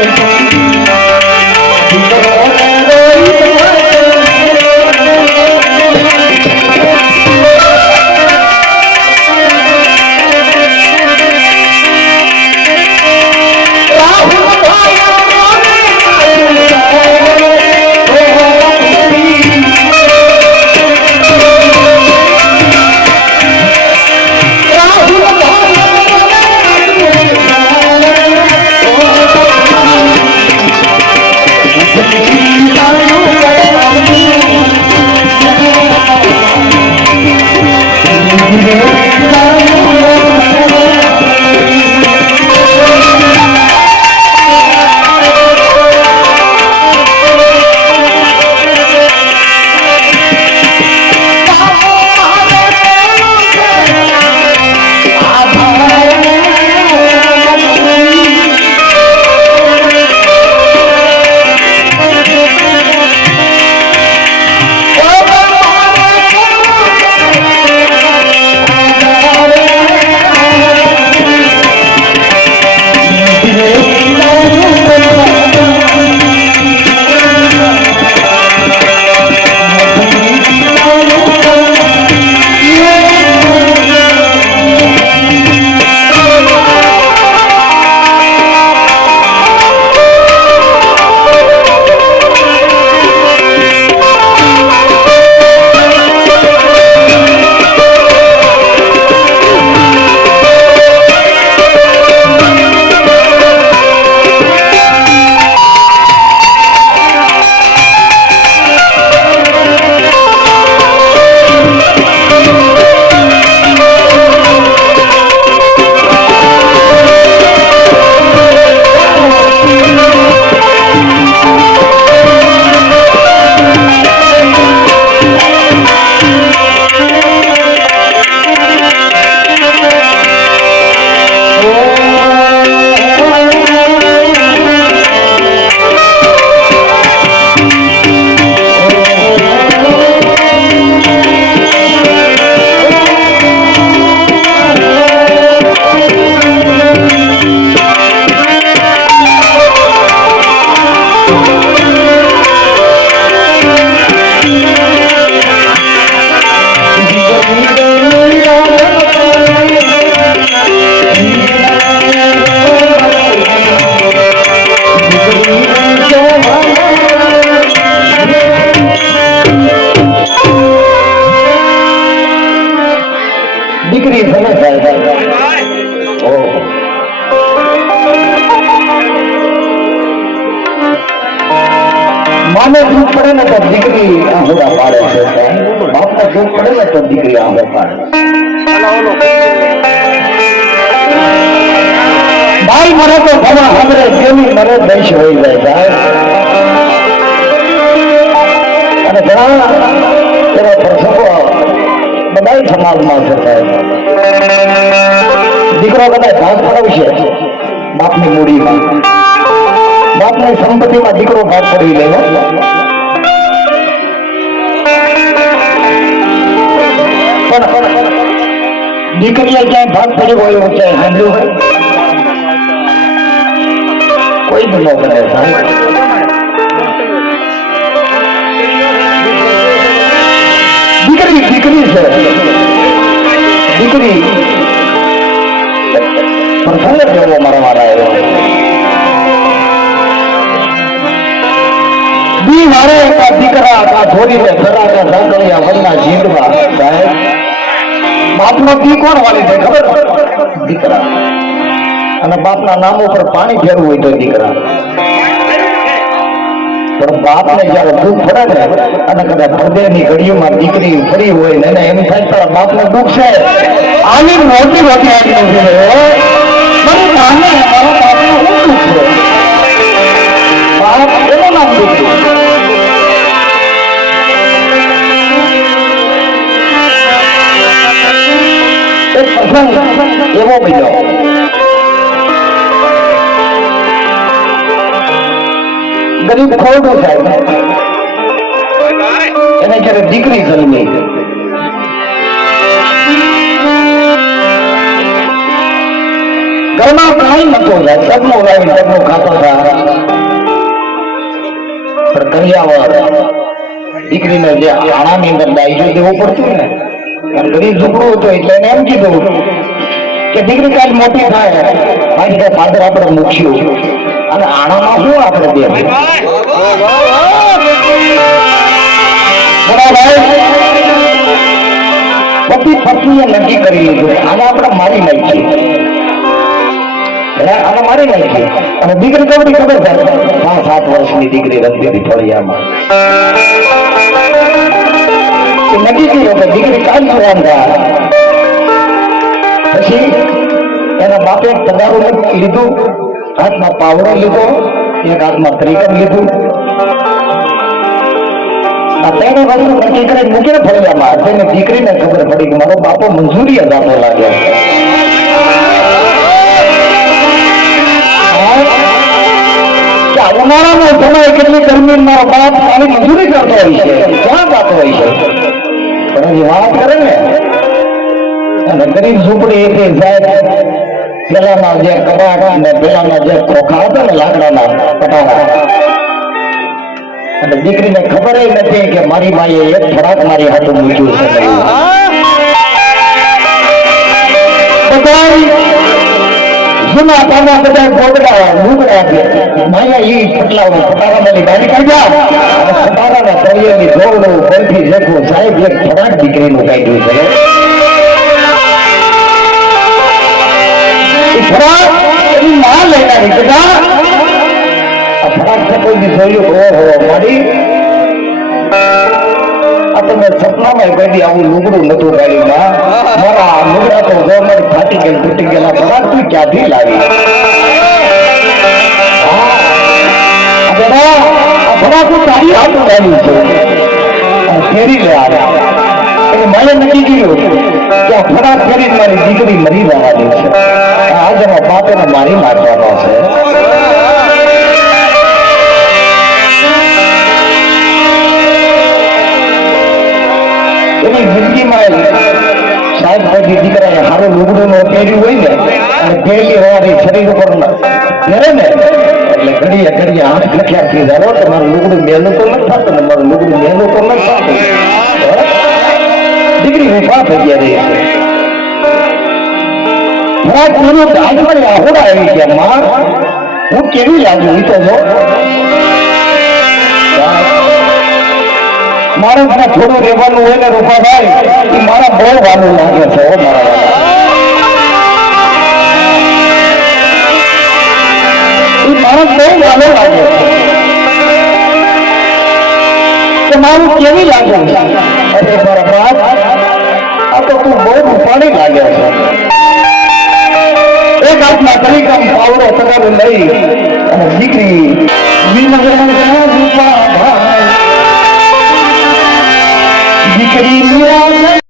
Thank. દુઃખ પડે તો દીકરી આંબો પાડે ભાઈ મને તો ઘણા હમરે કેવી મને દઈશ હોઈ જાય સાહેબ અને ઘણા એવા પ્રસંગો બધા સમાજમાં છે દીકરો કદાચ ભાગ પડાવશે બાપની મૂડીમાં બાપની સંપત્તિમાં દીકરો ભાગ પડી લે દીકરીએ ક્યાંય ભાગ પડ્યો હોય એવું ક્યાંય સાંભળ્યું હોય કોઈ જ ન કરે સાહેબ દીકરી દીકરી છે દીકરી પ્રસંગ કેવો મારા મારા એવો દી મારે આ દીકરા આ ધોરીને ધરાકા ધાકડિયા વનના જીંડવા સાહેબ બાપનો દી કોણ વાળી છે અને બાપના નામ ઉપર પાણી ફેરવું હોય તો દીકરા. પણ બાપને જયારે દુઃખ પડે ને અને કદાચ હૃદયની ઘડીઓમાં દીકરી ફરી હોય ને એને એમ થાય તારા બાપને દુઃખ છે. આની મોટી મોટી આટલું છે મારા બાપને શું દુઃખ છે? બાપ એનું નામ દીકરી એક પ્રસંગ એવો બન્યો ગરીબ ખોડો સાહેબ એને જયારે દીકરી જન્મી ઘરમાં કાંઈ નતો સાહેબ સગનો લાવી સગનો ખાતો હતા પણ કરિયાવર દીકરીને જે આણાની અંદર દાઈજો દેવું પડતું ને ગરીબ ઝૂંપડું હતું એટલે એને એમ કીધું કે દીકરી કાલ મોટી થાય મારી કે ફાધર આપણે મૂક્યું. અને આણામાં શું આપણે દે પતિ પત્નીએ નક્કી કરી લીધું આને આપણે મારી નાખીએ. આને મારી નાખીએ. અને દીકરી કબડી ખબર છે? પાંચ સાત વર્ષની દીકરી રમતી થોડી ફળિયામાં. નક્કી કર્યું કે દીકરી જવાન થાય પછી એના બાપે પગારું લીધું હાથમાં પાવડો લીધો એક હાથમાં ત્રિકમ લીધું આ ત્રણે વસ્તુ નક્કી કરીને મૂકીને ફળિયામાં તેને દીકરીને ખબર પડી કે મારો બાપો મંજૂરી અદાતો લાગે કે આ ઉનાળાનો સમય કેટલી ગરમી મારો બાપ આવી મંજૂરી કરતો હોય છે ક્યાં જાતો હોય છે પણ હજી વાત કરે ને અને ગરીબ ઝૂંપડી એથી સાહેબ પેલાના જે કબાટ અને પેલાના જે ખોખા હતા ને લાકડાના પટારા અને દીકરીને ખબર નથી કે મારી માએ એક થોડાક મારી હાથું મૂક્યું છે બધાય જૂના પાના બધા ગોગડા લુગડા છે માયા ઈ પટલાઓ પટારાની ગાડી કાઢ્યા અને પટારાના તળિયેની ગોગડું થોડાક દીકરીનું કાઢ્યું છે મારી. મારા ફાટી ગયેલ તું ક્યાંથી લાવી? લાવી છે. આ એટલે મને નક્કી કર્યું કે આ ફરાક ફેરી મારી દીકરી મરી જવાની છે આજે મારા બાપે મારી નાખવાનો છે એની જિંદગીમાં સાહેબ બધી દીકરાએ સારું લુગડું નો પહેર્યું હોય ને અને પહેલી હોવાથી શરીર ઉપર પહેરે ને એટલે ઘડીએ ઘડીએ આંખ લખ્યા થઈ જાય કે મારું લુગડું મેલું તો નથી થતું ને મારું લુગડું મેલું તો નથી થતું એક ડિગ્રી ઊંઘા થઈ ગયા છે. મારા ગુરુ દાદમાં રાહોડા આવી ગયા માં હું કેવી લાગુ એ તો મારે મને થોડું રહેવાનું હોય ને રૂપાભાઈ એ મારા બહુ વાલું લાગે છે મારા મારા બહુ વાલું લાગે છે. મારું કેવી લાગે? અરે મારા બાપ, આ તો તું બહુ રૂપાણી લાગે છે. એક હાથમાં પરિક્રમ પાવડો તગારો લઈ અને દીકરી દીકરી